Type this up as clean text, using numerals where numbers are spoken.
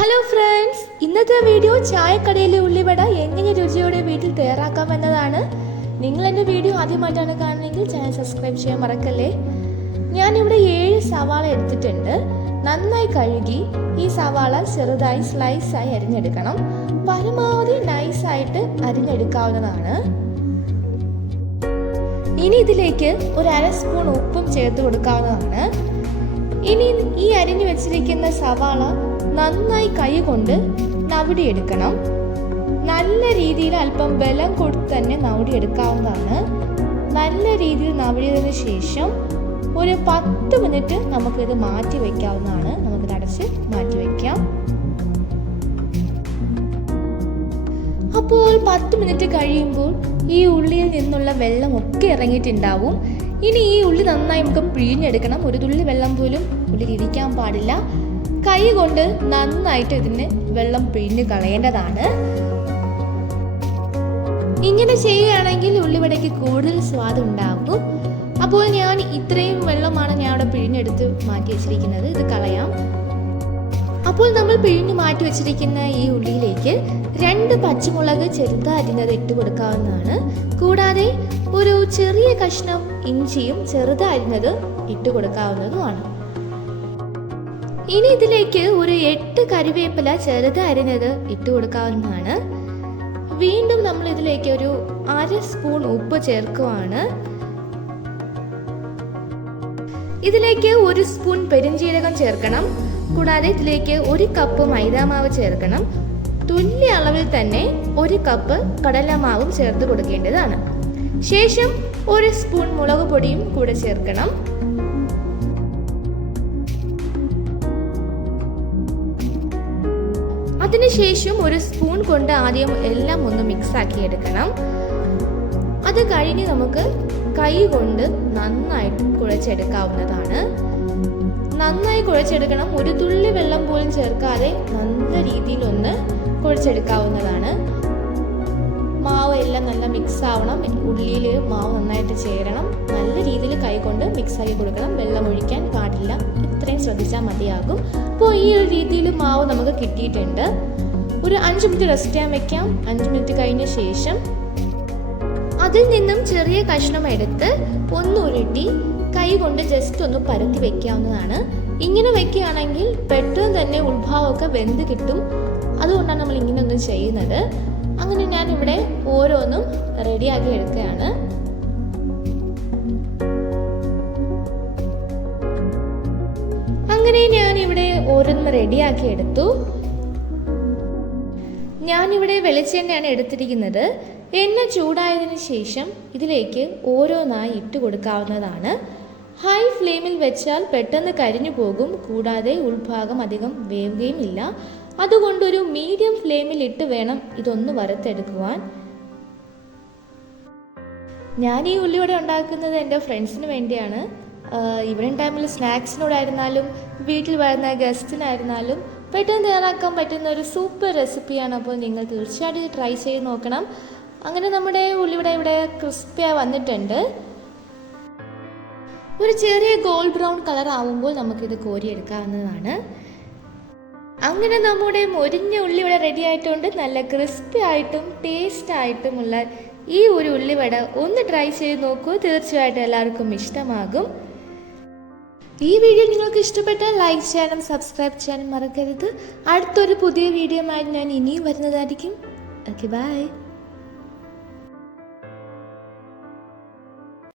Hello friends, ഇന്നത്തെ video ചായക്കടയിലെ ഉള്ളിവട എങ്ങനെ രുചിയോടെ വീട്ടിൽ തയ്യാറാക്കാമെന്നതാണ്. നിങ്ങൾ എൻ്റെ വീഡിയോ ആദ്യമായിട്ടാണ് കാണുന്നതെങ്കിൽ ചാനൽ സബ്സ്ക്രൈബ് ചെയ്യാൻ മറക്കല്ലേ. ഞാനിവിടെ 7 സവാള എടുത്തിട്ടുണ്ട്. നന്നായി കഴുകി ഈ സവാള ചെറുതായി സ്ലൈസായി അരിഞ്ഞെടുക്കണം. പരമാവധി നൈസായിട്ട് അരിഞ്ഞെടുക്കാവുന്നതാണ്. ഇനി ഇതിലേക്ക് ഒരു 1/2 സ്പൂൺ ഉപ്പും ചേർത്ത് കൊടുക്കാവുന്നതാണ്. ഇനി ഈ അരിഞ്ഞു വെച്ചിരിക്കുന്ന സവാള നന്നായി കൈ കൊണ്ട് നവിടിയെടുക്കണം. നല്ല രീതിയിൽ അല്പം ബലം കൊടുത്ത് തന്നെ നവിടിയെടുക്കാവുന്നതാണ്. നല്ല രീതിയിൽ നവിടിയതിനു ശേഷം ഒരു 10 മിനിറ്റ് നമുക്കിത് മാറ്റി വയ്ക്കാവുന്നതാണ്. നമുക്കിത് അടച്ച് മാറ്റി വയ്ക്കാം. അപ്പോൾ 10 മിനിറ്റ് കഴിയുമ്പോൾ ഈ ഉള്ളിയിൽ നിന്നുള്ള വെള്ളമൊക്കെ ഇറങ്ങിയിട്ടുണ്ടാവും. ഇനി ഈ ഉള്ളി നന്നായി നമുക്ക് പിഴിഞ്ഞെടുക്കണം. ഒരു തുള്ളി വെള്ളം പോലും ഉള്ളിൽ ഇരിക്കാൻ പാടില്ല. കൈ കൊണ്ട് നന്നായിട്ട് ഇതിന് വെള്ളം പിഴിഞ്ഞ് കളയേണ്ടതാണ്. ഇങ്ങനെ ചെയ്യുകയാണെങ്കിൽ ഉള്ളിവടയ്ക്ക് കൂടുതൽ സ്വാദ് ഉണ്ടാകും. അപ്പോൾ ഞാൻ ഇത്രയും വെള്ളമാണ് ഞാൻ അവിടെ പിഴിഞ്ഞെടുത്ത് മാറ്റി വെച്ചിരിക്കുന്നത്. ഇത് കളയാം. അപ്പോൾ നമ്മൾ പിഴിഞ്ഞ് മാറ്റി വെച്ചിരിക്കുന്ന ഈ ഉള്ളിയിലേക്ക് 2 പച്ചമുളക് ചെറുതാരിഞ്ഞത് ഇട്ട് കൊടുക്കാവുന്നതാണ്. കൂടാതെ ഒരു ചെറിയ കഷ്ണം ഇഞ്ചിയും ചെറുതാരിഞ്ഞത് ഇട്ട് കൊടുക്കാവുന്നതുമാണ്. ഇനി ഇതിലേക്ക് ഒരു 8 കറിവേപ്പില ചെറുതാരിഞ്ഞത് ഇട്ട് കൊടുക്കാവുന്നതാണ്. വീണ്ടും നമ്മൾ ഇതിലേക്ക് ഒരു 1/2 സ്പൂൺ ഉപ്പ് ചേർക്കുവാണ്. ഇതിലേക്ക് 1 സ്പൂൺ പെരുംജീരകം ചേർക്കണം. കൂടാതെ ഇതിലേക്ക് 1 കപ്പ് മൈദാമാവ് ചേർക്കണം. തുല്യ അളവിൽ തന്നെ 1 കപ്പ് കടലമാവും ചേർത്ത് കൊടുക്കേണ്ടതാണ്. ശേഷം 1 സ്പൂൺ മുളക് പൊടിയും കൂടെ ചേർക്കണം. അതിനുശേഷം 1 സ്പൂൺ കൊണ്ട് ആദ്യം എല്ലാം ഒന്ന് മിക്സ് ആക്കി എടുക്കണം. അത് കഴിഞ്ഞ് നമുക്ക് കൈ കൊണ്ട് നന്നായിട്ട് കുഴച്ചെടുക്കാവുന്നതാണ്. നന്നായി കുഴച്ചെടുക്കണം. ഒരു തുള്ളി വെള്ളം പോലും ചേർക്കാതെ നല്ല രീതിയിൽ ഒന്ന് കുഴച്ചെടുക്കാവുന്നതാണ്. മാവ് എല്ലാം നല്ല മിക്സ് ആവണം. ഉള്ളിയിൽ മാവ് നന്നായിട്ട് ചേരണം. നല്ല രീതിയിൽ കൈ കൊണ്ട് മിക്സ് ആക്കി കൊടുക്കണം. വെള്ളം ഒഴിക്കാൻ പാടില്ല. ഇത്രയും ശ്രദ്ധിച്ചാൽ മതിയാകും. അപ്പോൾ ഈ ഒരു രീതിയിൽ മാവ് നമുക്ക് കിട്ടിയിട്ടുണ്ട്. ഒരു 5 മിനിറ്റ് റെസ്റ്റ് ചെയ്യാൻ വെക്കാം. 5 മിനിറ്റ് കഴിഞ്ഞ ശേഷം അതിൽ നിന്നും ചെറിയ കഷ്ണം എടുത്ത് ഒന്ന് ഉരുട്ടി കൈ കൊണ്ട് ജസ്റ്റ് ഒന്ന് പരത്തി വെക്കാവുന്നതാണ്. ഇങ്ങനെ വെക്കുകയാണെങ്കിൽ പെട്ടെന്ന് തന്നെ ഉൾഭാഗമൊക്കെ വെന്ത് കിട്ടും. അതുകൊണ്ടാണ് നമ്മൾ ഇങ്ങനെ ഒന്ന് ചെയ്യുന്നത്. അങ്ങനെ ഞാൻ ഇവിടെ ഓരോന്നും റെഡിയാക്കി എടുക്കുകയാണ്. അങ്ങനെ ഞാൻ ഇവിടെ ഓരോന്നും റെഡിയാക്കി എടുത്തു. ഞാനിവിടെ വെളിച്ചെണ്ണയാണ് എടുത്തിരിക്കുന്നത്. എണ്ണ ചൂടായതിനു ശേഷം ഇതിലേക്ക് ഓരോന്നായി ഇട്ട് കൊടുക്കാവുന്നതാണ്. ഹൈ ഫ്ലെയിമിൽ വെച്ചാൽ പെട്ടെന്ന് കരിഞ്ഞു പോകും. കൂടാതെ ഉൾഭാഗം അധികം വേവുകയും ഇല്ല. അതുകൊണ്ടൊരു മീഡിയം ഫ്ലെയിമിൽ ഇട്ട് വേണം ഇതൊന്ന് വറുത്തെടുക്കുവാൻ. ഞാൻ ഈ ഉള്ളിവട ഉണ്ടാക്കുന്നത് എൻ്റെ ഫ്രണ്ട്സിന് വേണ്ടിയാണ്. ഈവനിങ് ടൈമിൽ സ്നാക്സിനോടായിരുന്നാലും വീട്ടിൽ വരുന്ന ഗസ്റ്റിനായിരുന്നാലും പെട്ടെന്ന് തയ്യാറാക്കാൻ പറ്റുന്ന ഒരു സൂപ്പർ റെസിപ്പിയാണ്. അപ്പോൾ നിങ്ങൾ തീർച്ചയായിട്ടും ട്രൈ ചെയ്ത് നോക്കണം. അങ്ങനെ നമ്മുടെ ഉള്ളിവട ഇവിടെ ക്രിസ്പിയായി വന്നിട്ടുണ്ട്. ഒരു ചെറിയ ഗോൾഡ് ബ്രൗൺ കളർ ആവുമ്പോൾ നമുക്കിത് കോരിയെടുക്കാവുന്നതാണ്. അങ്ങനെ നമ്മുടെ മൊരിഞ്ഞ ഉള്ളിവട റെഡി ആയിട്ടുണ്ട്. നല്ല ക്രിസ്പി ആയിട്ടും ടേസ്റ്റ് ആയിട്ടുമുള്ള ഈ ഒരു ഉള്ളിവട ഒന്ന് ട്രൈ ചെയ്ത് നോക്കൂ. തീർച്ചയായിട്ടും എല്ലാവർക്കും ഇഷ്ടമാകും. ഈ വീഡിയോ നിങ്ങൾക്ക് ഇഷ്ടപ്പെട്ടാൽ ലൈക്ക് ചെയ്യാനും സബ്സ്ക്രൈബ് ചെയ്യാനും മറക്കരുത്. അടുത്തൊരു പുതിയ വീഡിയോ ആയി ഞാൻ ഇനിയും വരുന്നതായിരിക്കും. Okay, by.